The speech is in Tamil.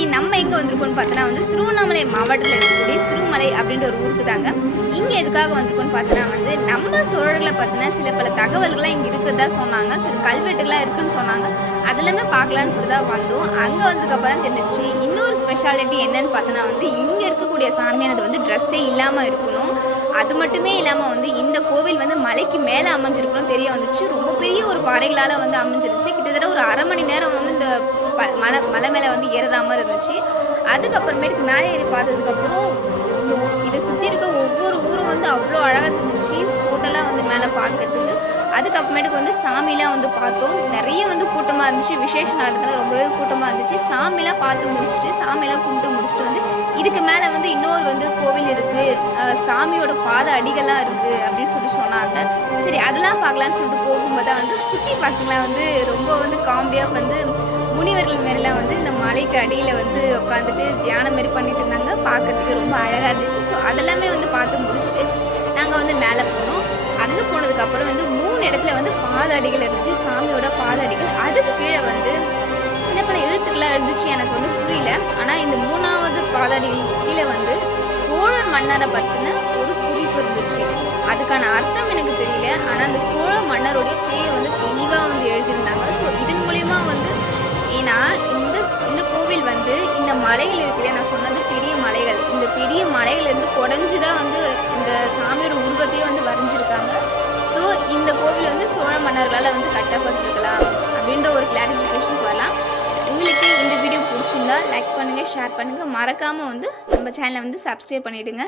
இன்னைக்கு நம்ம எங்கே வந்திருக்கோம்னு பார்த்தோன்னா வந்து திருவண்ணாமலை மாவட்டத்தில் இருக்கக்கூடிய திருமலை அப்படின்ற ஒரு ஊருக்கு தாங்க. இங்கே எதுக்காக வந்திருக்கோம்னு பார்த்தோன்னா வந்து நம்ம சோழர்களை பற்றின சில பல தகவல்கள்லாம் இங்கே இருக்கிறதா சொன்னாங்க, சில கல்வெட்டுகள்லாம் இருக்குன்னு சொன்னாங்க. அதெல்லாமே பார்க்கலான்னு சொல்லி தான் வந்தோம். அங்கே வந்ததுக்கப்புறம் தான் தெரிஞ்சிச்சு இன்னொரு ஸ்பெஷாலிட்டி என்னன்னு பார்த்தோன்னா வந்து இங்கே இருக்கக்கூடிய சாமியானது வந்து ட்ரெஸ்ஸே இல்லாமல் இருக்கணும். அது மட்டுமே இல்லாமல் வந்து இந்த கோவில் வந்து மலைக்கு மேலே அமைஞ்சிருக்கணும் தெரிய வந்துச்சு. ரொம்ப பெரிய ஒரு பாறைகளால் வந்து அமைஞ்சிருச்சு. கிட்டத்தட்ட ஒரு அரை மணி நேரம் வந்து இந்த மலை மேலே வந்து ஏறுற மாதிரி இருந்துச்சு. அதுக்கப்புறமேட்டுக்கு மேலே ஏறி பார்த்ததுக்கப்புறம் இதை சுற்றி இருக்க ஒவ்வொரு ஊரும் வந்து அவ்வளோ அழகாக இருந்துச்சு. ஃபோட்டோலாம் வந்து மேலே பார்க்கறதுக்கு. அதுக்கப்புறமேட்டுக்கு வந்து சாமிலாம் வந்து பார்த்தோம். நிறைய வந்து கூட்டமாக இருந்துச்சு. விசேஷ நாடத்தில் ரொம்பவே கூட்டமாக இருந்துச்சு. சாமிலாம் பார்த்து முடிச்சுட்டு சாமியெல்லாம் கும்பிட்டு முடிச்சுட்டு வந்து இதுக்கு மேலே வந்து இன்னொரு வந்து கோவில் இருக்குது, சாமியோட பாத அடிகள்லாம் இருக்குது அப்படின்னு சொல்லி சொன்னாங்க. சரி அதெல்லாம் பார்க்கலான்னு சொல்லிட்டு போகும்போது தான் வந்து குட்டி பசங்களாம் வந்து ரொம்ப வந்து காமெடியாக வந்து முனிவர்கள் மாரிலாம் வந்து இந்த மலைக்கு அடியில் வந்து உட்காந்துட்டு தியானம் மாரி பண்ணிட்டு இருந்தாங்க. பார்க்கறதுக்கு ரொம்ப அழகாக இருந்துச்சு. ஸோ அதெல்லாமே வந்து பார்த்து முடிச்சுட்டு நாங்கள் வந்து மேலே போனோம். அங்கே போனதுக்கப்புறம் வந்து 3 இடத்துல வந்து பாத அடிகள் இருந்துச்சு, சாமியோட பாத அடிகள். அதுக்கு கீழே வந்து சில பல எழுத்துக்களாக இருந்துச்சு, எனக்கு வந்து புரியல. ஆனால் இந்த 3வது பாத அடிகள் கீழே வந்து சோழர் மன்னரை பற்றின ஒரு குறிப்பு இருந்துச்சு. அதுக்கான அர்த்தம் எனக்கு தெரியல. ஆனால் அந்த சோழ மன்னருடைய பேர் வந்து தெளிவாக வந்து எழுதியிருந்தாங்க. ஸோ இதன் மூலயமா வந்து ஏன்னா இந்த கோவில் வந்து இந்த மலைகள் இருக்குல்லையா, நான் சொன்னது பெரிய மலைகள், இந்த பெரிய மலையிலேருந்து குடஞ்சி தான் வந்து இந்த சாமியோட உருவத்தையே வந்து வரைஞ்சிருக்காங்க. ஸோ இந்த கோவில் வந்து சோழ மன்னர்களால் வந்து கட்டப்பட்டிருக்கலாம் அப்படின்ற ஒரு கிளாரிஃபிகேஷன் வரலாம். உங்களுக்கு இந்த வீடியோ பிடிச்சிருந்தா லைக் பண்ணுங்கள், ஷேர் பண்ணுங்கள், மறக்காமல் வந்து நம்ம சேனலை வந்து சப்ஸ்கிரைப் பண்ணிவிடுங்க.